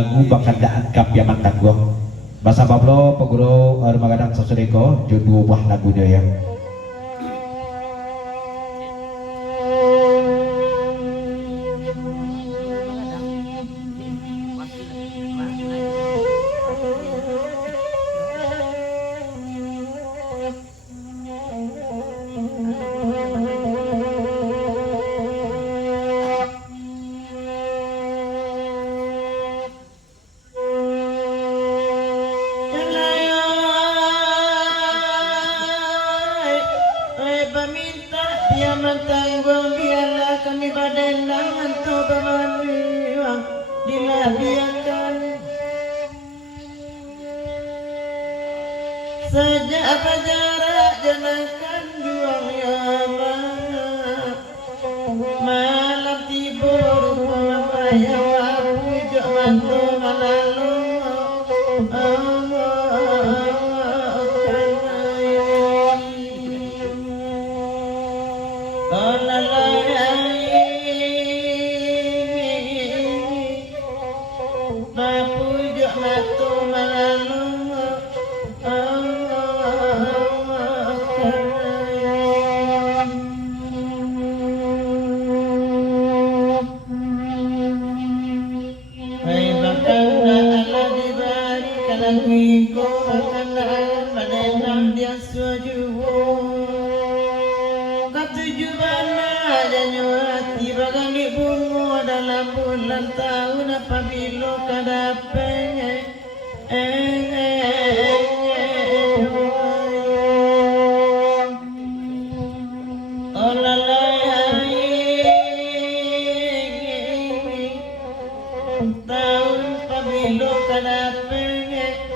lagu bakandaan kap yaman tangguh bahasa Pablo peguro magadang sosodeko jodoh buah lagunya ya. Sejak apa jarak jenangkan juang ya malam tiba rupa yang wujud mantu malalu tahun apabila kadapenya tahun apabila kadapenya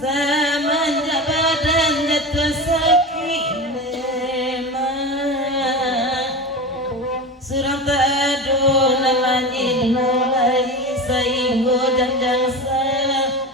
semenjak badannya tersakit memang surang tak ada namanya mulai sehingga janjang saya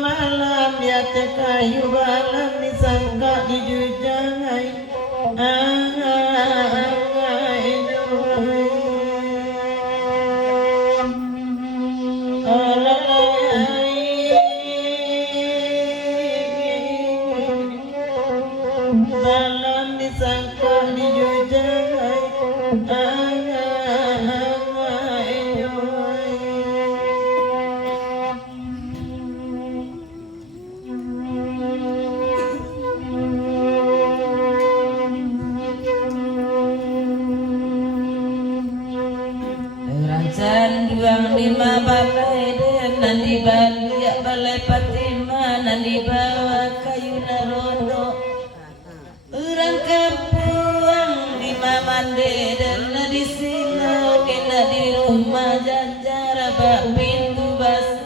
malam ya kayu balam disangka di jujangai balam disangka di jujangai Sanduang lima balai dan di balik balai Fatima dan di bawah kayu narondo orang kampung lima mande dan di sini kena di rumah janjara bak pintu basah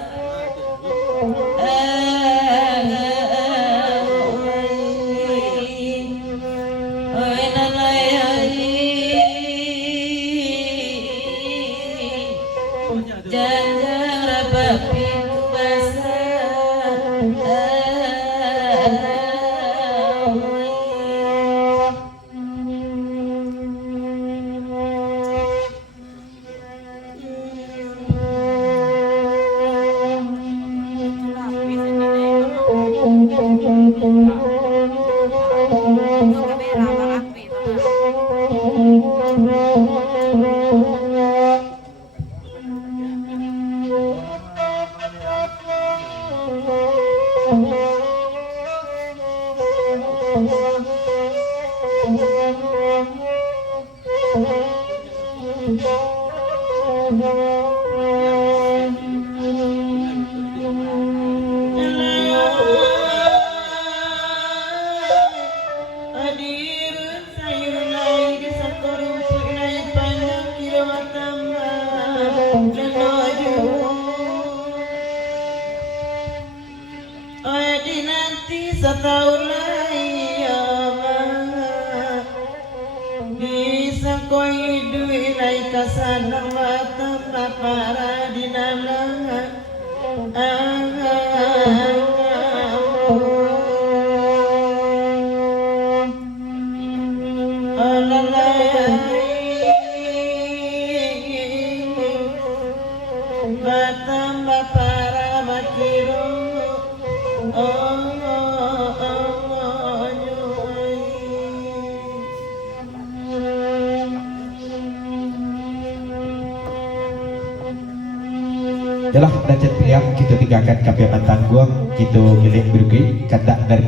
Yalah dan pilihan kita tinggalkan kapiaman tangguang kita giling berugi kandak dari